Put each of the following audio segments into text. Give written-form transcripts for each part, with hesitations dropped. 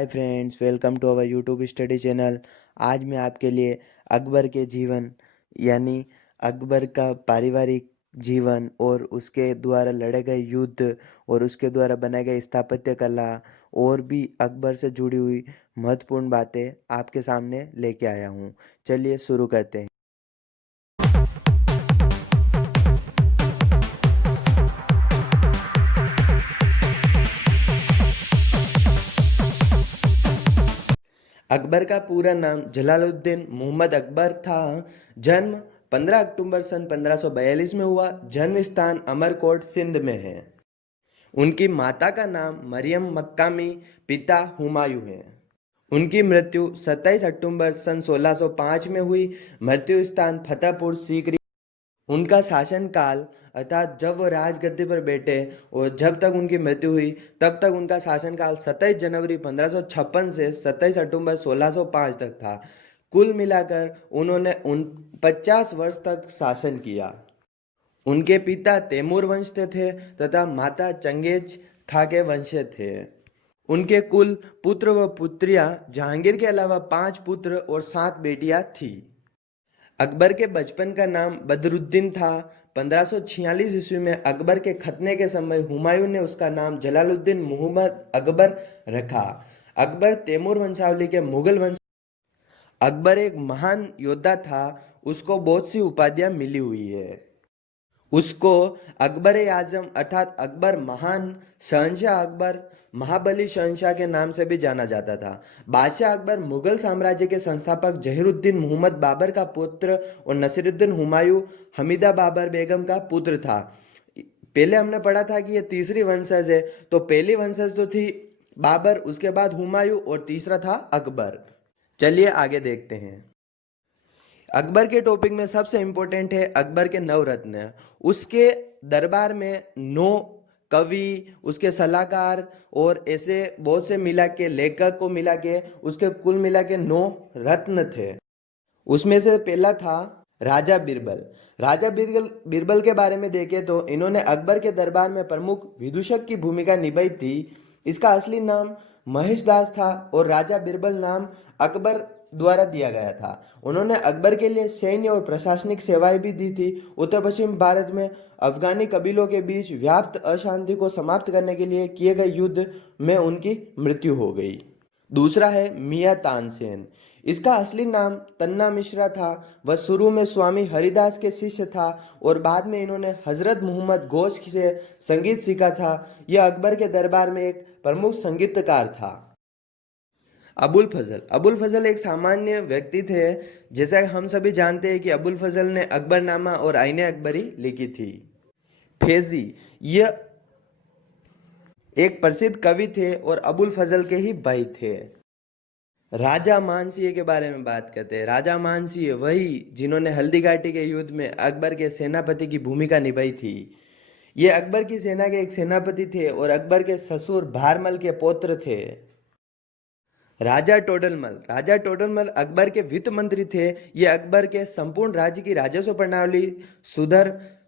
Hi friends, welcome to our YouTube study channel. आज मैं आपके लिए अकबर के जीवन यानी अकबर का पारिवारिक जीवन और उसके द्वारा लड़े गए युद्ध और उसके द्वारा बनाए गए स्थापत्य कला और भी अकबर से जुड़ी हुई महत्वपूर्ण बातें आपके सामने लेके आया हूँ। चलिए शुरू करते हैं। अकबर का पूरा नाम जलालुद्दीन मोहम्मद अकबर था। जन्म 15 अक्टूबर सन 1542 में हुआ। जन्म स्थान अमरकोट सिंध में है। उनकी माता का नाम मरियम मक्कामी, पिता हुमायूं है। उनकी मृत्यु 27 अक्टूबर सन 1605 में हुई। मृत्यु स्थान फतेहपुर सीकरी। उनका शासनकाल अर्थात जब वो राजगद्दी पर बैठे और जब तक उनकी मृत्यु हुई तब तक उनका शासनकाल 27 जनवरी 1556 से 27 अक्टूबर 1605 तक था। कुल मिलाकर उन्होंने 50 वर्ष तक शासन किया। उनके पिता तैमूर वंश के थे तथा माता चंगेज खा के वंशज थे। उनके कुल पुत्र व पुत्रियां जहांगीर के अलावा 5 पुत्र और 7 बेटियां थी। अकबर के बचपन का नाम बदरुद्दीन था। 1546 ईस्वी में अकबर के खतने के समय हुमायूं ने उसका नाम जलालुद्दीन मोहम्मद अकबर रखा। अकबर तैमूर वंशावली के मुगल वंश। अकबर एक महान योद्धा था। उसको बहुत सी उपाधियां मिली हुई है। उसको अकबर ए आजम अर्थात अकबर महान, शहंशाह अकबर, महाबली शहंशाह के नाम से भी जाना जाता था। बादशाह अकबर मुगल साम्राज्य के संस्थापक जहीरुद्दीन मोहम्मद बाबर का पुत्र और नसीरुद्दीन हुमायूं हमीदा बाबर बेगम का पुत्र था। पहले हमने पढ़ा था कि ये तीसरी वंशज है, तो पहली वंशज तो थी बाबर, उसके बाद हुमायूं और तीसरा था अकबर। चलिए आगे देखते हैं। अकबर के टॉपिक में सबसे इम्पोर्टेंट है अकबर के नवरत्न। उसके दरबार में 9 कवि, उसके सलाहकार और ऐसे बहुत से मिला के लेखक को मिला के उसके कुल मिला के 9 रत्न थे। उसमें से पहला था राजा बिरबल। राजा बिरबल बिरबल के बारे में देखें तो इन्होंने अकबर के दरबार में प्रमुख विदूषक की भूमिका निभाई थी। इसका असली नाम महेश दास था और राजा बिरबल नाम अकबर द्वारा दिया गया था। उन्होंने अकबर के लिए सैन्य और प्रशासनिक सेवाएं भी दी थी। उत्तर पश्चिम भारत में अफगानी कबीलों के बीच व्याप्त अशांति को समाप्त करने के लिए किए गए युद्ध में उनकी मृत्यु हो गई। दूसरा है मियां तानसेन। इसका असली नाम तन्ना मिश्रा था। वह शुरू में स्वामी हरिदास के शिष्य था और बाद में इन्होंने हजरत मोहम्मद घोष से संगीत सीखा था। यह अकबर के दरबार में एक प्रमुख संगीतकार था। अबुल फजल। अबुल फजल एक सामान्य व्यक्ति थे। जैसा हम सभी जानते हैं कि अबुल फजल ने अकबरनामा और आईने अकबरी लिखी थी। फैजी यह एक प्रसिद्ध कवि थे और अबुल फजल के ही भाई थे। राजा मानसिंह के बारे में बात करते हैं। राजा मानसिंह वही जिन्होंने हल्दी घाटी के युद्ध में अकबर के सेनापति की भूमिका निभाई थी। ये अकबर की सेना के एक सेनापति थे और अकबर के ससुर भारमल के पौत्र थे। राजा टोडरमल। राजा टोडरमल अकबर के वित्त मंत्री थे। ये अकबर के संपूर्ण राज्य की राजस्व प्रणाली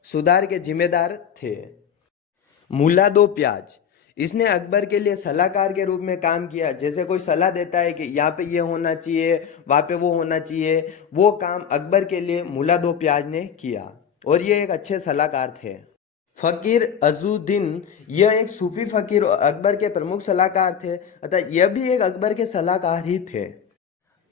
सुधार के जिम्मेदार थे। मुल्ला दो प्याज। इसने अकबर के लिए सलाहकार के रूप में काम किया। जैसे कोई सलाह देता है कि यहाँ पे ये होना चाहिए, वहाँ पे वो होना चाहिए, वो काम अकबर के लिए मुल्ला दो प्याज ने किया और ये एक अच्छे सलाहकार थे। फकीर अजुद्दीन यह एक सूफी फकीर और अकबर के प्रमुख सलाहकार थे, अतः यह भी एक अकबर के सलाहकार ही थे।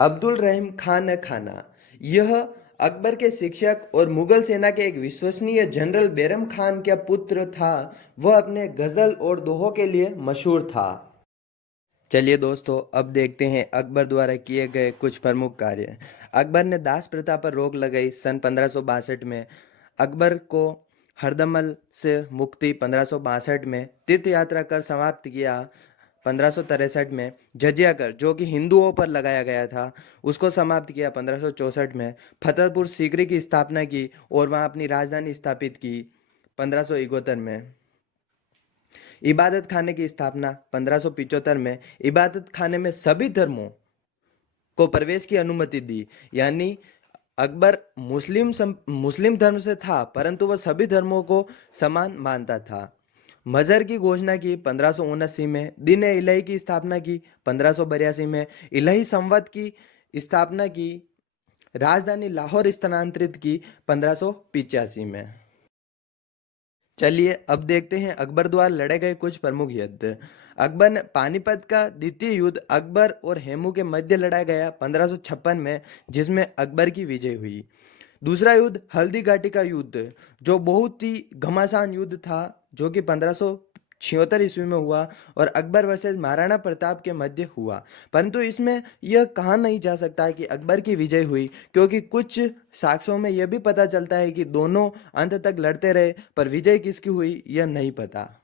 अब्दुल रहीम खान खाना यह अकबर के शिक्षक और मुगल सेना के एक विश्वसनीय जनरल बैरम खान का पुत्र था। वह अपने गजल और दोहों के लिए मशहूर था। चलिए दोस्तों, अब देखते हैं अकबर द्वारा किए गए कुछ प्रमुख कार्य। अकबर ने दास प्रथा पर रोक लगाई सन 1562 में। अकबर को हरदमल से मुक्ति 1562 में, तीर्थ यात्रा कर समाप्त किया 1563 में, जजिया कर जो कि हिंदुओं पर लगाया गया था उसको समाप्त किया 1564 में, फतेहपुर सीकरी की स्थापना की और वहाँ अपनी राजधानी स्थापित की 1571 में। इबादत खाने की स्थापना 1575 में। इबादत खाने में सभी धर्मों को प्रवेश की अनुमति दी। यानी अकबर मुस्लिम धर्म से था परंतु वह सभी धर्मों को समान मानता था। मजहर की घोषणा की 1579 में, दिन इलाही की स्थापना की 1582 में, इलाही संवत की स्थापना की, राजधानी लाहौर स्थानांतरित की 1585 में। चलिए अब देखते हैं अकबर द्वारा लड़े गए कुछ प्रमुख युद्ध। अकबर ने पानीपत का द्वितीय युद्ध अकबर और हेमू के मध्य लड़ा गया 1556 में, जिसमें अकबर की विजय हुई। दूसरा युद्ध हल्दी घाटी का युद्ध, जो बहुत ही घमासान युद्ध था, जो कि 1576 ईस्वी में हुआ और अकबर वर्सेस महाराणा प्रताप के मध्य हुआ। परंतु इसमें यह कहा नहीं जा सकता है कि अकबर की विजय हुई, क्योंकि कुछ साक्ष्यों में यह भी पता चलता है कि दोनों अंत तक लड़ते रहे, पर विजय किसकी हुई यह नहीं पता।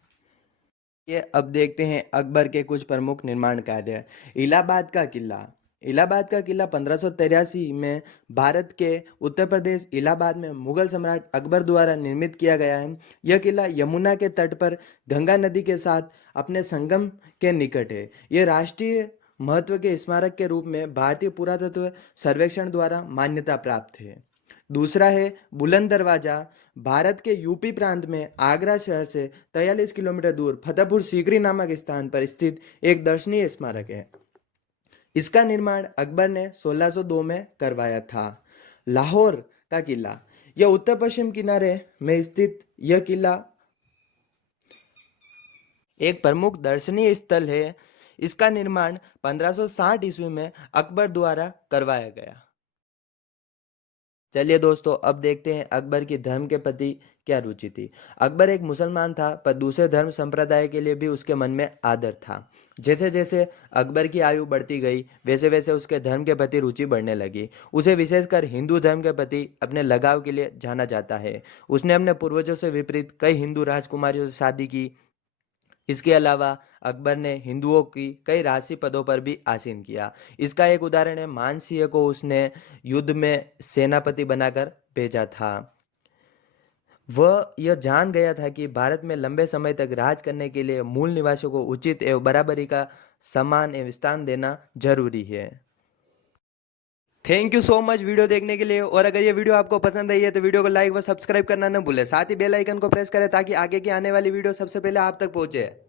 ये अब देखते हैं अकबर के कुछ प्रमुख निर्माण कार्य। इलाहाबाद का किला। इलाहाबाद का किला 1583 में भारत के उत्तर प्रदेश इलाहाबाद में मुगल सम्राट अकबर द्वारा निर्मित किया गया है। यह किला यमुना के तट पर गंगा नदी के साथ अपने संगम के निकट है। यह राष्ट्रीय महत्व के स्मारक के रूप में भारतीय पुरातत्व सर्वेक्षण द्वारा मान्यता प्राप्त है। दूसरा है बुलंद दरवाजा। भारत के यूपी प्रांत में आगरा शहर से 43 किलोमीटर दूर फतेहपुर सीकरी नामक स्थान पर स्थित एक दर्शनीय स्मारक है। इसका निर्माण अकबर ने 1602 में करवाया था। लाहौर का किला। यह उत्तर पश्चिम किनारे में स्थित यह किला एक प्रमुख दर्शनीय स्थल है। इसका निर्माण 1560 ईस्वी में अकबर द्वारा करवाया गया। चलिए दोस्तों अब देखते हैं अकबर की धर्म के प्रति क्या रुचि थी। अकबर एक मुसलमान था, पर दूसरे धर्म संप्रदाय के लिए भी उसके मन में आदर था। जैसे जैसे अकबर की आयु बढ़ती गई, वैसे वैसे उसके धर्म के प्रति रुचि बढ़ने लगी। उसे विशेषकर हिंदू धर्म के प्रति अपने लगाव के लिए जाना जाता है। उसने अपने पूर्वजों से विपरीत कई हिंदू राजकुमारियों से शादी की। इसके अलावा अकबर ने हिंदुओं की कई राजसी पदों पर भी आसीन किया। इसका एक उदाहरण है मानसिंह को उसने युद्ध में सेनापति बनाकर भेजा था। वह यह जान गया था कि भारत में लंबे समय तक राज करने के लिए मूल निवासियों को उचित एवं बराबरी का सम्मान एवं स्थान देना जरूरी है। Thank you so much video देखने के लिए। और अगर ये वीडियो आपको पसंद आई है तो वीडियो को लाइक व सब्सक्राइब करना न भूलें। साथ ही बेल आइकन को प्रेस करें ताकि आगे की आने वाली वीडियो सबसे पहले आप तक पहुंचे।